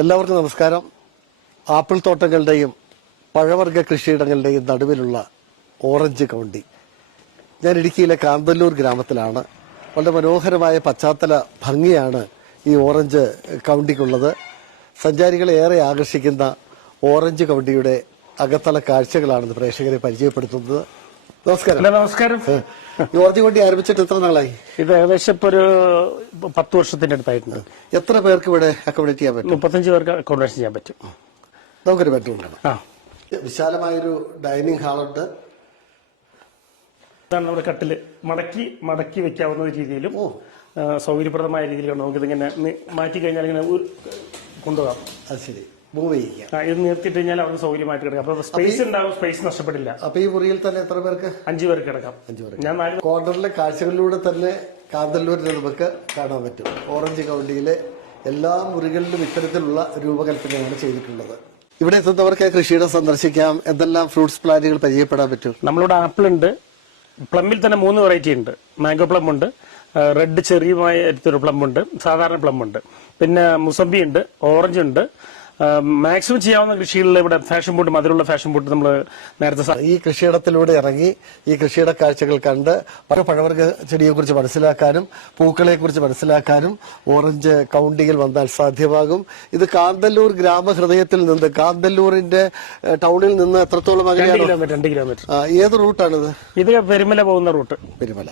എല്ലാവർക്കും നമസ്കാരം. ആപ്പിൾ തോട്ടങ്ങളുടെയും പഴവർഗ്ഗ കൃഷിയിടങ്ങളുടെയും നടുവിലുള്ള ഓറഞ്ച് കൗണ്ടി. ഞാൻ ഇടുക്കിയിലെ കാന്തല്ലൂർ ഗ്രാമത്തിലാണ്. വളരെ മനോഹരമായ പശ്ചാത്തല ഭംഗിയാണ് ഈ ഓറഞ്ച് കൗണ്ടിക്കുള്ളത്. സഞ്ചാരികളെ ഏറെ ആകർഷിക്കുന്ന ഓറഞ്ച് കൗണ്ടിയുടെ അകത്തള കാഴ്ചകളാണ് പ്രേക്ഷകരെ പരിചയപ്പെടുത്തുന്നത്. നമസ്കാരം. നമസ്കാരം. ഈ ഓറഞ്ച് കൗണ്ടി ആരംഭിച്ചിട്ട് എത്ര നാളായി? ഇത് ഏകദേശം ഇപ്പൊ ഒരു 10 വർഷത്തിന്റെ അടുത്തായിട്ടുണ്ട്. എത്ര പേർക്ക് ഇവിടെ അക്കോമഡേറ്റ് ചെയ്യാൻ പറ്റും? 35 പേർക്ക് അക്കോമഡേഷൻ ചെയ്യാൻ പറ്റും. നമുക്കൊരു ബെഡ്റൂം കാണാം. വിശാലമായൊരു ഡൈനിങ് ഹാളുണ്ട്. ഇതാണ് നമ്മുടെ കട്ടില്. മടക്കി വെക്കാവുന്ന രീതിയിലും സൗകര്യപ്രദമായ രീതിയിലാണ് നമുക്കിതിങ്ങനെ മാറ്റി കഴിഞ്ഞാൽ ഇങ്ങനെ കൊണ്ടുപോകാം. അത് ശരി, മൂവ് ചെയ്യാം. ഇത് നിർത്തിയിട്ട് കഴിഞ്ഞാൽ അവർക്ക് സൗകര്യമായിട്ട് കിടക്കാം. അപ്പൊ സ്പേസ് ഉണ്ടാവും, സ്പേസ് നഷ്ടപ്പെടില്ല. അപ്പൊ ഈ മുറിയിൽ തന്നെ എത്ര പേർക്ക്? 5 പേർക്ക് കിടക്കാം. 5 പേർക്ക്. ഞാൻ 4 കോർണറിലെ കാഴ്ചകളിലൂടെ തന്നെ കാന്തല്ലൂരിനെ നമുക്ക് കാണാൻ പറ്റും. ഓറഞ്ച് കൗണ്ടിയിലെ എല്ലാ മുറികളിലും ഇത്തരത്തിലുള്ള രൂപകൽപ്പനയാണ് ചെയ്തിട്ടുള്ളത്. ഇവിടെ എത്തുന്നവർക്ക് കൃഷിയിടം സന്ദർശിക്കാം. എന്തെല്ലാം ഫ്രൂട്ട്സ് പ്ലാന്റുകൾ പരിചയപ്പെടാൻ പറ്റും? നമ്മളിവിടെ ആപ്പിൾ ഉണ്ട്. പ്ലമ്മിൽ തന്നെ 3 വെറൈറ്റി ഉണ്ട്. മാംഗോ പ്ലം ഉണ്ട്, റെഡ് ചെറിയുമായ ഒരു പ്ലം ഉണ്ട്, സാധാരണ പ്ലം ഉണ്ട്, പിന്നെ മുസംബി ഉണ്ട്, ഓറഞ്ച് ഉണ്ട്. മാക്സിമം ചെയ്യാവുന്ന കൃഷികളിൽ ഇവിടെ ഫാഷൻ ബോട്ട്, മധുരമുള്ള ഫാഷൻ ബോട്ട് നമ്മൾ നേരത്തെ ഈ കൃഷിയിടത്തിലൂടെ ഇറങ്ങി ഈ കൃഷിയിട കാഴ്ചകൾ കണ്ട് പഴവർഗ്ഗ ചെടിയെ കുറിച്ച് മനസ്സിലാക്കാനും പൂക്കളെ കുറിച്ച് മനസ്സിലാക്കാനും ഓറഞ്ച് കൗണ്ടിയിൽ വന്നാൽ സാധ്യമാകും. ഇത് കാന്തല്ലൂർ ഗ്രാമഹൃദയത്തിൽ നിന്ന്, കാന്തല്ലൂരിന്റെ ടൗണിൽ നിന്ന് എത്രത്തോളം അകലെയാണ്? 2 കിലോമീറ്റർ. ഏത് റൂട്ടാണിത്? ഇത് പെരുമല പോകുന്ന റൂട്ട്. പെരുമല.